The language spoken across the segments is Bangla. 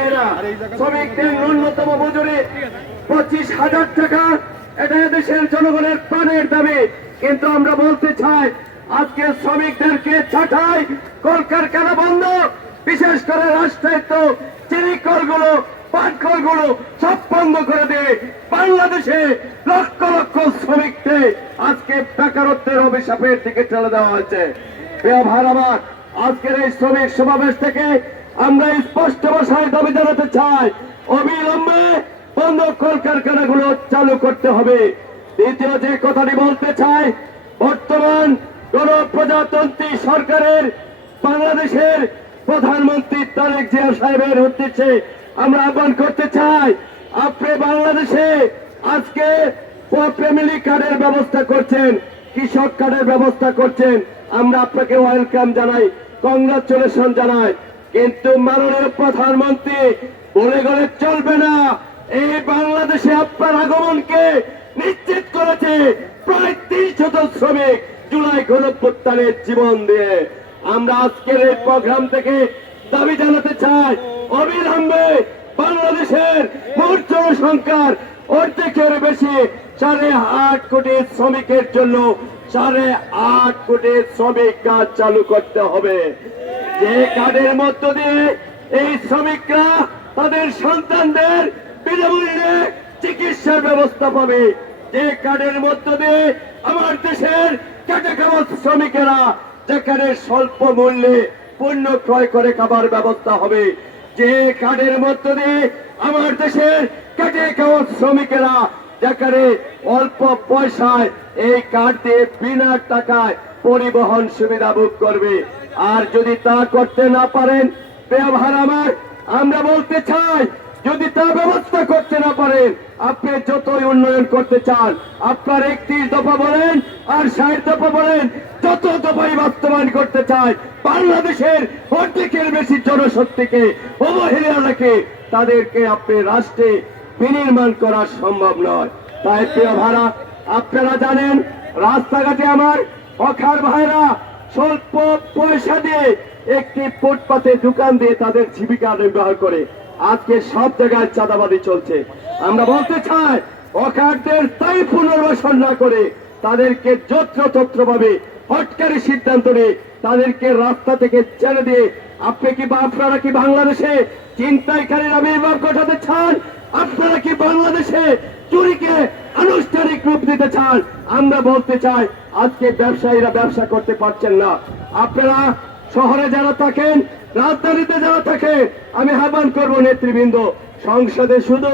ব্যবসায়ীরা শ্রমিকদের ন্যূনতম মজুরি 25,000 টাকা, এটা দেশের জনগণের প্রাণের দাবি। কিন্তু আমরা বলতে চাই আজকে শ্রমিকদেরকে ছাঁটাই, কলকারখানা বন্ধ, বিশেষ করে রাষ্ট্রায়ত্ত চিনি কলগুলো, পাট কলগুলো সব বন্ধ করে দিয়ে বাংলাদেশে লক্ষ লক্ষ শ্রমিককে আজকে বেকারত্বের অভিশাপের দিকে ঠেলে দেওয়া হয়েছে। প্রিয় ভাই আমার, আজকের এই শ্রমিক সমাবেশ থেকে আমরা স্পষ্ট ভাষায় দাবি জানাতে চাই, অবিলম্বে বন্ধ কলকারখানাগুলো চালু করতে হবে। দ্বিতীয় যে কথাটি বলতে চাই, বর্তমান গণপ্রজাতন্ত্রী সরকারের বাংলাদেশের প্রধানমন্ত্রী তারেক জিয়া সাহেবের উদ্দেশ্যে আমরা আহ্বান করতে চাই, আপনি বাংলাদেশে আজকে ফ্যামিলি কার্ডের ব্যবস্থা করছেন, কৃষক কার্ডের ব্যবস্থা করছেন, আমরা আপনাকে ওয়েলকাম জানাই, কংগ্রাচুলেশন জানাই। কিন্তু মাননীয় প্রধানমন্ত্রী বলে গেলে চলবে না। এই বাংলাদেশে আপনার আগমনকে নিশ্চিত করেছে প্রায় 300 শ্রমিক জুলাই গণঅভ্যুত্থানের জীবন দিয়ে। আমরা আজকের এই প্রোগ্রাম থেকে দাবি জানাতে চাই, অবিলম্বে বাংলাদেশের মোট জনসংখ্যার অর্ধেকের বেশি 8.5 কোটি শ্রমিকের জন্য 8.5 কোটি শ্রমিক কার্ড চালু করতে হবে। যে কার্ডের মধ্য দিয়ে এই শ্রমিকরা তাদের সন্তানদের বিনামূল্যে চিকিৎসার ব্যবস্থা পাবে, যে কার্ডের মধ্য দিয়ে আমার দেশের খেটে খাওয়া শ্রমিকেরা যেখানে স্বল্প মূল্যে পণ্য ক্রয় করে খাবার ব্যবস্থা হবে, যে কার্ডের মধ্য দিয়ে আমার দেশের খেটে খাওয়া শ্রমিকেরা যেখানে অল্প পয়সায় এই কার্ড দিয়ে বিনা টাকায় পরিবহন সুবিধা ভোগ করবে। আর যদি তা করতে না পারেন, প্রিয় ভাই আমার, আমরা বলতে চাই, যদি তা ব্যবস্থা করতে না পারেন, আপনি যতই উন্নয়ন করতে চান, আপনার 31 দফা বলেন আর 60 দফা বলেন, যত দফাই বাস্তবায়ন করতে চায়, বাংলাদেশের অর্ধেকের বেশি জনশক্তিকে অবহেলাকে তাদেরকে আপনি রাষ্ট্রে বিনির্মাণ করা সম্ভব নয়। তাই প্রিয় ভাইরা, আপনারা জানেন রাস্তাঘাটে আমার অখার ভাইরা স্বল্প পয়সা দিয়ে একটি ফুটপাতে দোকান দিয়ে তাদের জীবিকা নির্বাহ করে। আজকে সব জায়গায় চাঁদাবাদি চলছে। আমরা বলতে চাই, অখারদের স্থায়ী পুনর্বাসন না করে তাদেরকে যত্রতত্র ভাবে হটকারী সিদ্ধান্ত নিয়ে তাদেরকে রাস্তা থেকে ছেড়ে দিয়ে আপনারা কি বাংলাদেশে ছিনতাইকারীর আবির্ভাব ঘটাতে চান? আপনারা কি বাংলাদেশে চুরিকে আনুষ্ঠানিক রূপ দিতে চান? আমরা বলতে চাই, আজকে ব্যবসায়ীরা ব্যবসা করতে পারছেন না। আপনারা শহরে যারা থাকেন, রাজধানীতে যারা থাকেন, আমি আহ্বান করবো নেতৃবৃন্দ, সংসদে শুধু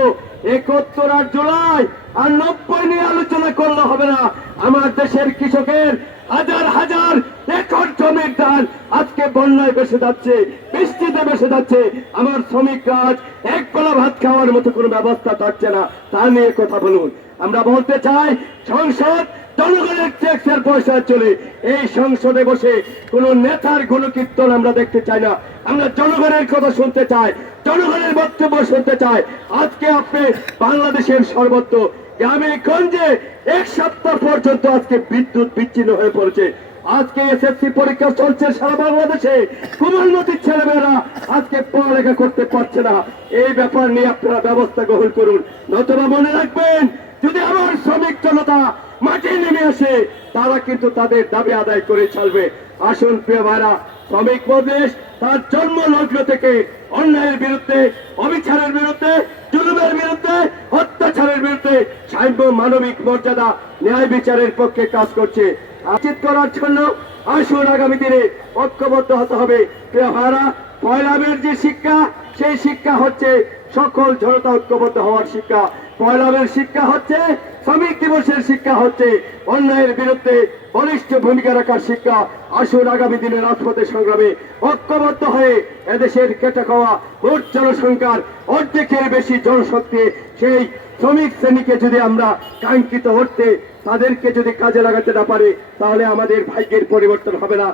71 আর জুলাই আর 90 নিয়ে আলোচনা করলে হবে না। আমার দেশের কৃষকের হাজার হাজার একর জমির ধান আজকে বন্যায় ভেসে যাচ্ছে, বৃষ্টিতে ভেসে যাচ্ছে। আমার শ্রমিকরা আজ এক বেলা ভাত খাওয়ার মতো কোনো ব্যবস্থা থাকছে না, তা নিয়ে কথা বলুন। আমরা বলতে চাই, সংসদ জনগণের ট্যাক্সের পয়সা চলে, এই সংসদে বসে কোন নেতার গুণকীর্তন আমরা দেখতে চাই না। আমরা জনগণের কথা শুনতে চাই, জনগণের বক্তব্য শুনতে চাই। আজকে আপনি বাংলাদেশের সর্বত্র গ্রামে গঞ্জে 1 সপ্তাহ পর্যন্ত আজকে বিদ্যুৎ বিচ্ছিন্ন হয়ে পড়েছে। আজকে এসএসসি পরীক্ষা চলছে সারা বাংলাদেশে, কোমলমতির ছেলেমেয়েরা আজকে পড়ালেখা করতে পারছে না। এই ব্যাপার নিয়ে আপনারা ব্যবস্থা গ্রহণ করুন, নতুবা মনে রাখবেন, যদি আমার শ্রমিক জনতা মাঠে নেমে আসে, তারা কিন্তু তাদের দাবি আদায় করে চলবে। আসুন প্রিয় ভাইরা, শ্রমিক মজলিস তার জন্ম লগ্ন থেকে অন্যায়ের বিরুদ্ধে, অবিচারের বিরুদ্ধে, জুলুমের বিরুদ্ধে, অত্যাচারের বিরুদ্ধে সাম্য, মানবিক মর্যাদা, ন্যায় বিচারের পক্ষে কাজ করছে। নিশ্চিত করার জন্য আসুন আগামী দিনে ঐক্যবদ্ধ হতে হবে। প্রিয় ভাইরা, পয়লা মের যে শিক্ষা, সেই শিক্ষা হচ্ছে সকল জনতা ঐক্যবদ্ধ হওয়ার শিক্ষা। পয়লা মের শিক্ষা হচ্ছে, শ্রমিক দিবসের শিক্ষা হচ্ছে অন্যায়ের বিরুদ্ধে বলিষ্ঠ ভূমিকা রাখার শিক্ষা। আসুন আগামী দিনে রাজপথে সংগ্রামে ঐক্যবদ্ধ হয়ে এদেশের কেটে খাওয়া মোট জনসংখ্যার অর্ধেকের বেশি জনশক্তি সেই শ্রমিক শ্রেণীকে যদি আমরা কাঙ্ক্ষিত অর্থে তাদেরকে যদি কাজে লাগাতে না পারি, তাহলে আমাদের ভাগ্যের পরিবর্তন হবে না।